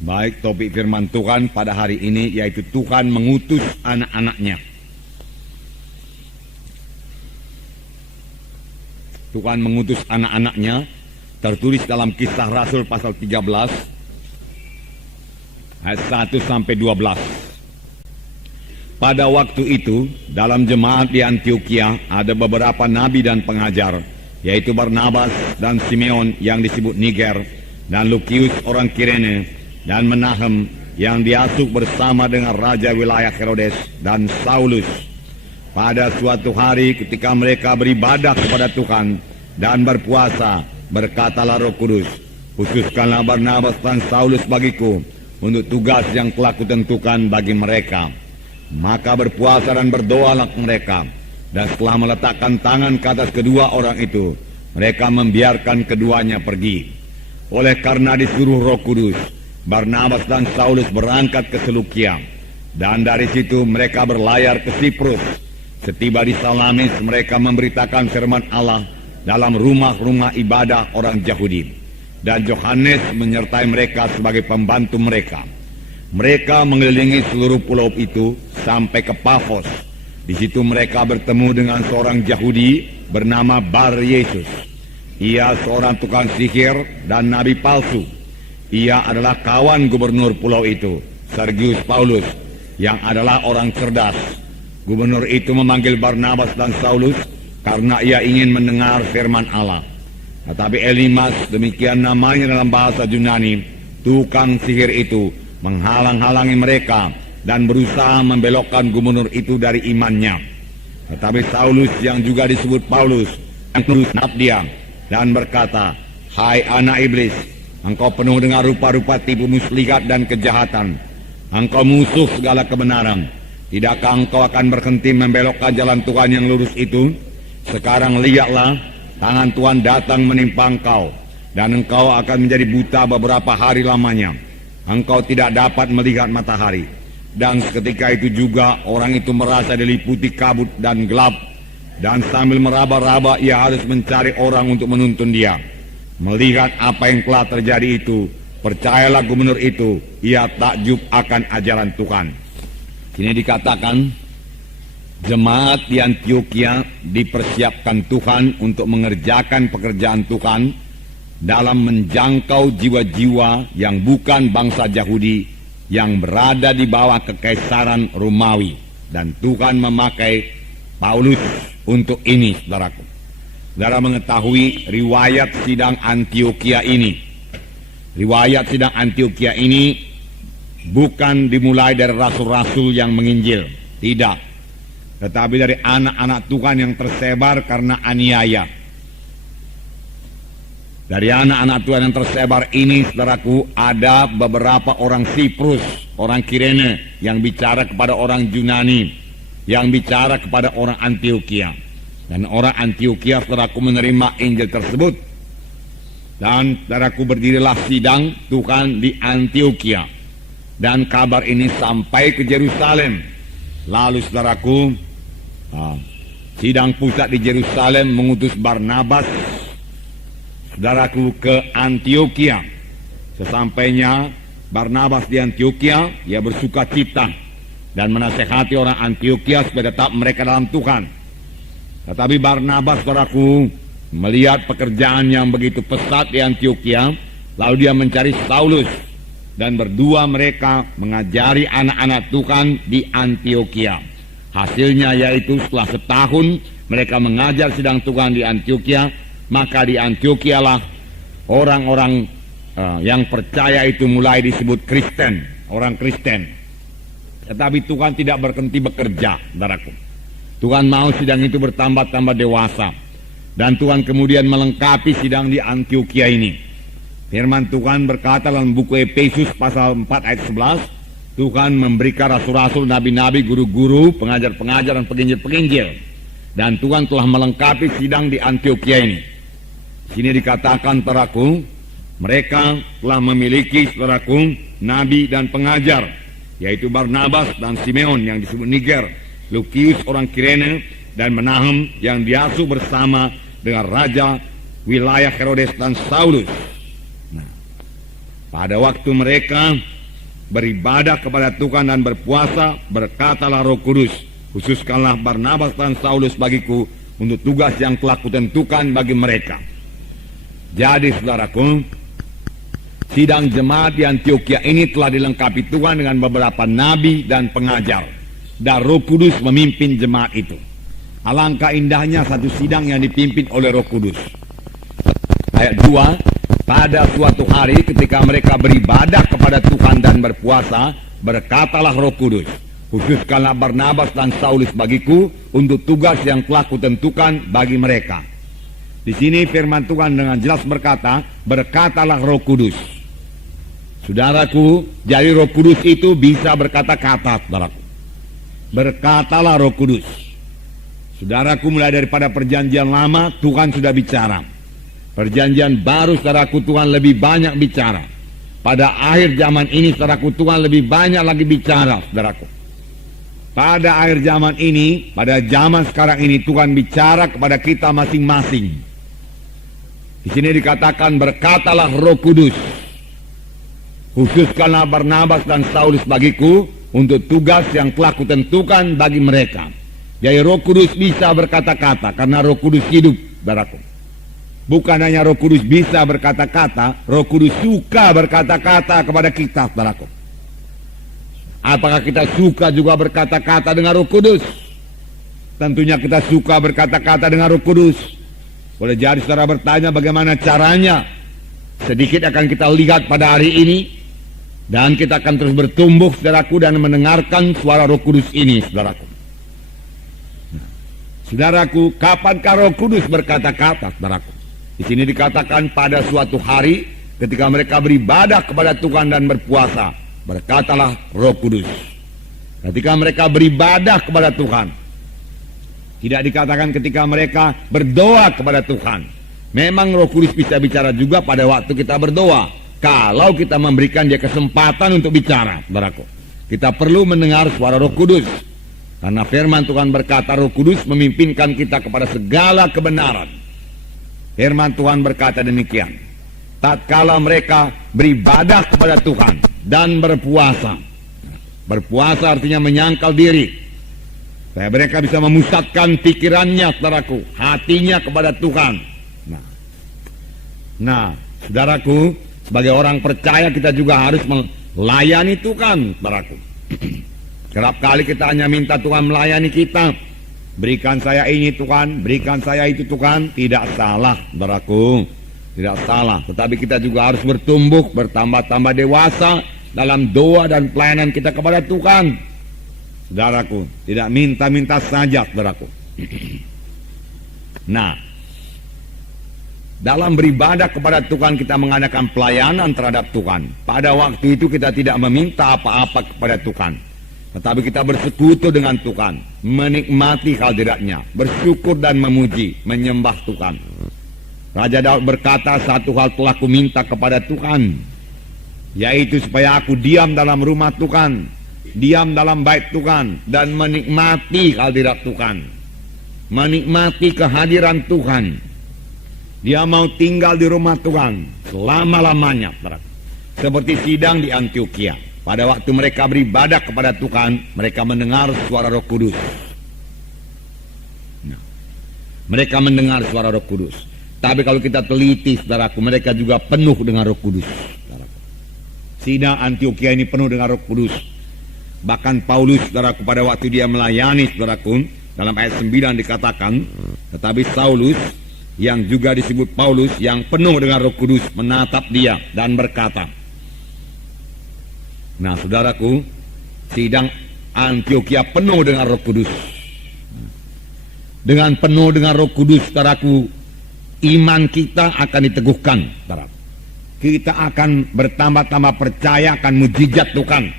Baik, topik firman Tuhan pada hari ini yaitu Tuhan mengutus anak-anaknya. Tuhan mengutus anak-anaknya tertulis dalam Kisah Rasul pasal 13 ayat 1 sampai 12. Pada waktu itu dalam jemaat di Antioquia ada beberapa nabi dan pengajar, yaitu Barnabas dan Simeon yang disebut Niger, dan Lukius orang Kirene, dan Menahem yang diasuh bersama dengan raja wilayah Herodes dan Saulus. Pada suatu hari ketika mereka beribadah kepada Tuhan dan berpuasa, berkatalah Roh Kudus, "Khususkanlah Barnabas dan Saulus bagiku untuk tugas yang telah kutentukan bagi mereka." Maka berpuasa dan berdoalah mereka, dan setelah meletakkan tangan ke atas kedua orang itu, mereka membiarkan keduanya pergi. Oleh karena disuruh Roh Kudus, Barnabas dan Saulus berangkat ke Selukia, dan dari situ mereka berlayar ke Siprus. Setiba di Salamis, mereka memberitakan firman Allah dalam rumah-rumah ibadah orang Yahudi, dan Yohanes menyertai mereka sebagai pembantu mereka. Mereka mengelilingi seluruh pulau itu sampai ke Pafos. Di situ mereka bertemu dengan seorang Yahudi bernama Bar Yesus. Ia seorang tukang sihir dan nabi palsu. Ia adalah kawan gubernur pulau itu, Sergius Paulus, yang adalah orang cerdas. Gubernur itu memanggil Barnabas dan Saulus karena ia ingin mendengar firman Allah. Tetapi Elimas, demikian namanya dalam bahasa Yunani, tukang sihir itu, menghalang-halangi mereka dan berusaha membelokkan gubernur itu dari imannya. Tetapi Saulus yang juga disebut Paulus yang menolak dia dan berkata, "Hai anak iblis, engkau penuh dengan rupa-rupa tipu muslihat dan kejahatan. Engkau musuh segala kebenaran. Tidakkah engkau akan berhenti membelokkan jalan Tuhan yang lurus itu? Sekarang lihatlah, tangan Tuhan datang menimpa engkau, dan engkau akan menjadi buta beberapa hari lamanya. Engkau tidak dapat melihat matahari." Dan seketika itu juga orang itu merasa diliputi kabut dan gelap, dan sambil meraba-raba ia harus mencari orang untuk menuntun dia. Melihat apa yang telah terjadi itu, percayalah gubernur itu, ia takjub akan ajaran Tuhan. Ini dikatakan jemaat di Antioquia dipersiapkan Tuhan untuk mengerjakan pekerjaan Tuhan dalam menjangkau jiwa-jiwa yang bukan bangsa Yahudi yang berada di bawah kekaisaran Romawi. Dan Tuhan memakai Paulus untuk ini, saudaraku. Saudara mengetahui riwayat sidang Antioquia ini. Riwayat sidang Antioquia ini bukan dimulai dari rasul-rasul yang menginjil, tidak. Tetapi dari anak-anak Tuhan yang tersebar karena aniaya. Dari anak-anak Tuhan yang tersebar ini, saudaraku, ada beberapa orang Siprus, orang Kirene, yang bicara kepada orang Yunani, yang bicara kepada orang Antioquia. Dan orang Antioquia, saudaraku, menerima Injil tersebut. Dan saudaraku, berdirilah sidang Tuhan di Antioquia. Dan kabar ini sampai ke Yerusalem. Lalu, saudaraku, sidang pusat di Yerusalem mengutus Barnabas, saudaraku, ke Antioquia. Sesampainya Barnabas di Antioquia, ia bersuka cita dan menasehati orang Antioquia supaya tetap mereka dalam Tuhan. Tetapi Barnabas, saudaraku, melihat pekerjaan yang begitu pesat di Antioquia, lalu dia mencari Saulus, dan berdua mereka mengajari anak-anak Tuhan di Antioquia. Hasilnya yaitu setelah setahun mereka mengajar sidang Tuhan di Antioquia, maka di Antioquia lah orang-orang yang percaya itu mulai disebut Kristen, orang Kristen. Tetapi Tuhan tidak berhenti bekerja, saudaraku. Tuhan mau sidang itu bertambah-tambah dewasa, dan Tuhan kemudian melengkapi sidang di Antioquia ini. Firman Tuhan berkata dalam buku Efesus pasal 4 ayat 11, Tuhan memberikan rasul-rasul, nabi-nabi, guru-guru, pengajar-pengajar, dan penginjil-penginjil. Dan Tuhan telah melengkapi sidang di Antioquia ini. Sini dikatakan, saudaraku, mereka telah memiliki, saudaraku, nabi dan pengajar, yaitu Barnabas dan Simeon yang disebut Niger, Lukius orang Kirene, dan Menahem yang diasuh bersama dengan raja wilayah Herodes dan Saulus. Nah, Pada waktu mereka beribadah kepada Tuhan dan berpuasa, berkatalah Roh Kudus, khususkanlah Barnabas dan Saulus bagiku untuk tugas yang telah kutentukan bagi mereka. Jadi saudaraku, sidang jemaat di Antioquia ini telah dilengkapi Tuhan dengan beberapa nabi dan pengajar, dan Roh Kudus memimpin jemaat itu. Alangkah indahnya satu sidang yang dipimpin oleh Roh Kudus. Ayat 2, pada suatu hari ketika mereka beribadah kepada Tuhan dan berpuasa, berkatalah Roh Kudus, khususkanlah Barnabas dan Saulus bagiku untuk tugas yang telah kutentukan bagi mereka. Di sini firman Tuhan dengan jelas berkata, berkatalah Roh Kudus. Saudaraku, jadi Roh Kudus itu bisa berkata-kata, saudaraku. Berkatalah Roh Kudus. Saudaraku, mulai daripada perjanjian lama Tuhan sudah bicara. Perjanjian baru, saudaraku, Tuhan lebih banyak bicara. Pada akhir zaman ini, saudaraku, Tuhan lebih banyak lagi bicara, saudaraku. Pada akhir zaman ini, pada zaman sekarang ini, Tuhan bicara kepada kita masing-masing. Di sini dikatakan, berkatalah Roh Kudus, khususkanlah Barnabas dan Saulus bagiku untuk tugas yang telah kutentukan bagi mereka. Jadi Roh Kudus bisa berkata-kata karena Roh Kudus hidup, saudaraku. Bukan hanya Roh Kudus bisa berkata-kata, Roh Kudus suka berkata-kata kepada kita, saudaraku. Apakah kita suka juga berkata-kata dengan Roh Kudus? Tentunya kita suka berkata-kata dengan Roh Kudus. Boleh jadi saudara bertanya bagaimana caranya. Sedikit akan kita lihat pada hari ini. Dan kita akan terus bertumbuh, saudaraku, dan mendengarkan suara Roh Kudus ini, saudaraku. Saudaraku, kapankah Roh Kudus berkata-kata, saudaraku? Di sini dikatakan pada suatu hari ketika mereka beribadah kepada Tuhan dan berpuasa, berkatalah Roh Kudus. Ketika mereka beribadah kepada Tuhan, tidak dikatakan ketika mereka berdoa kepada Tuhan. Memang Roh Kudus bisa bicara juga pada waktu kita berdoa, kalau kita memberikan dia kesempatan untuk bicara, saudaraku. Kita perlu mendengar suara Roh Kudus, karena firman Tuhan berkata Roh Kudus memimpinkan kita kepada segala kebenaran. Firman Tuhan berkata demikian, tatkala mereka beribadah kepada Tuhan dan berpuasa. Berpuasa artinya menyangkal diri, supaya mereka bisa memusatkan pikirannya, saudaraku, hatinya kepada Tuhan. Nah, saudaraku, sebagai orang percaya kita juga harus melayani Tuhan, saudaraku. Kerap kali kita hanya minta Tuhan melayani kita. Berikan saya ini Tuhan, berikan saya itu Tuhan. Tidak salah, saudaraku, tidak salah. Tetapi kita juga harus bertumbuh, bertambah-tambah dewasa dalam doa dan pelayanan kita kepada Tuhan, saudaraku. Tidak minta-minta saja, saudaraku. Nah, dalam beribadah kepada Tuhan kita mengadakan pelayanan terhadap Tuhan. Pada waktu itu kita tidak meminta apa-apa kepada Tuhan, tetapi kita bersekutu dengan Tuhan, menikmati hadiratnya, bersyukur dan memuji, menyembah Tuhan. Raja Daud berkata, satu hal telah ku minta kepada Tuhan, yaitu supaya aku diam dalam rumah Tuhan, diam dalam bait Tuhan, dan menikmati hadirat Tuhan, menikmati kehadiran Tuhan. Dia mau tinggal di rumah Tuhan selama-lamanya, seperti sidang di Antioquia. Pada waktu mereka beribadah kepada Tuhan, mereka mendengar suara Roh Kudus. Nah, mereka mendengar suara Roh Kudus. Tapi kalau kita teliti, saudaraku, mereka juga penuh dengan Roh Kudus, saudaraku. Sidang Antioquia ini penuh dengan Roh Kudus. Bahkan Paulus, saudaraku, pada waktu dia melayani, saudaraku, dalam ayat 9 dikatakan, tetapi Saulus, yang juga disebut Paulus, yang penuh dengan Roh Kudus, menatap dia dan berkata. Nah, saudaraku, sidang Antioquia penuh dengan Roh Kudus. Dengan penuh dengan Roh Kudus, saudaraku, iman kita akan diteguhkan, saudaraku. Kita akan bertambah-tambah percaya akan mujizat Tuhan.